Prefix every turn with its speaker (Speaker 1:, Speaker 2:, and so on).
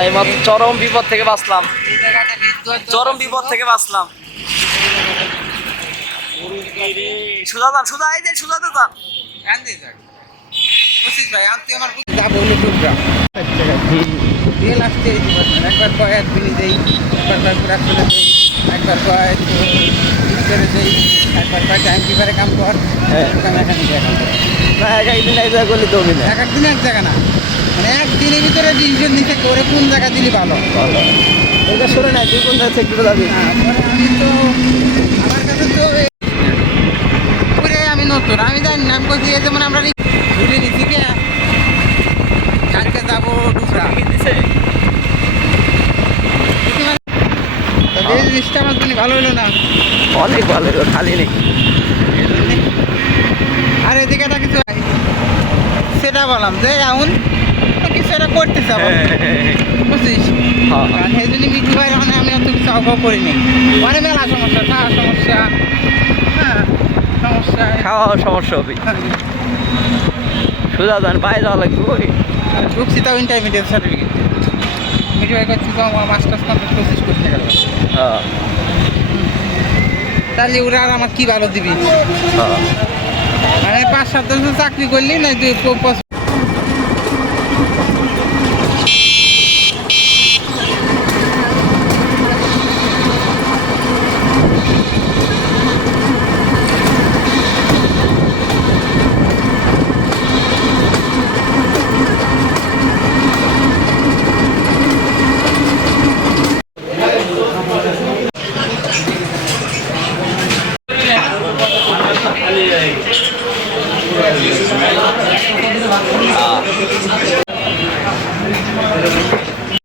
Speaker 1: এইমাত্র চরম বিপদ থেকে বাঁচলাম চরম বিপদ থেকে বাঁচলাম সুজা দান সুজা এই যে সুজা দান
Speaker 2: যাব হলো টুকরা তেল আসছে এই জীবনে। একবার কয় এক মিনিট দেই একবার কয় পুরা দেই একবার কয় করে দেই একবার কয় টাইম কিপারে কাম কর
Speaker 1: হ্যাঁ।
Speaker 2: কাম কর
Speaker 1: না এক একদিন এক জায়গা করলে তো
Speaker 2: এক একদিন এক জায়গা না মানে একদিনের ভিতরে ডিসিশন নিতে করে কোন জায়গা দিলে ভালো?
Speaker 1: এটা সরে না তুই কোন সেক্টরে যাবি?
Speaker 2: হ্যাঁ, আমি তো আমার কাছে তো পুরে আমি নতুন। আমি জানি না আমি কইছি এই যেমন আমরা ঘুরে নিচ্ছি কে? কালকে যাব টুকরা এই জিনিসটা আমার জন্য ভালো হলো না।
Speaker 1: অনেক ভালো হলো, খালি নেই।
Speaker 2: আর এদিকে একটা কিছু সেটা বললাম যে এখন কিছু একটা করতে চাবো বুঝছিস?
Speaker 1: হ্যাঁ।
Speaker 2: কারণ সেই জন্য মিঠু ভাই মানে আমি অত কিছু অভাব করিনি মানে মেলা সমস্যা খাওয়ার সমস্যা হ্যাঁ সমস্যা।
Speaker 1: খাওয়া সমস্যা হবে। সুজা দান পায়ে যাওয়া লাগবে
Speaker 2: ঢুকছি তাও ইন্টারমিডিয়েট সার্টিফিকেট মিঠু করছি তো আমার মাস্টার্স কমপ্লিট কোচিস করতে গেল।
Speaker 1: হ্যাঁ।
Speaker 2: তাহলে ওরা আর আমার কি ভালো দিবি?
Speaker 1: হ্যাঁ।
Speaker 2: মানে পাঁচ সাত চাকরি করলি না প- 아. Obrigado.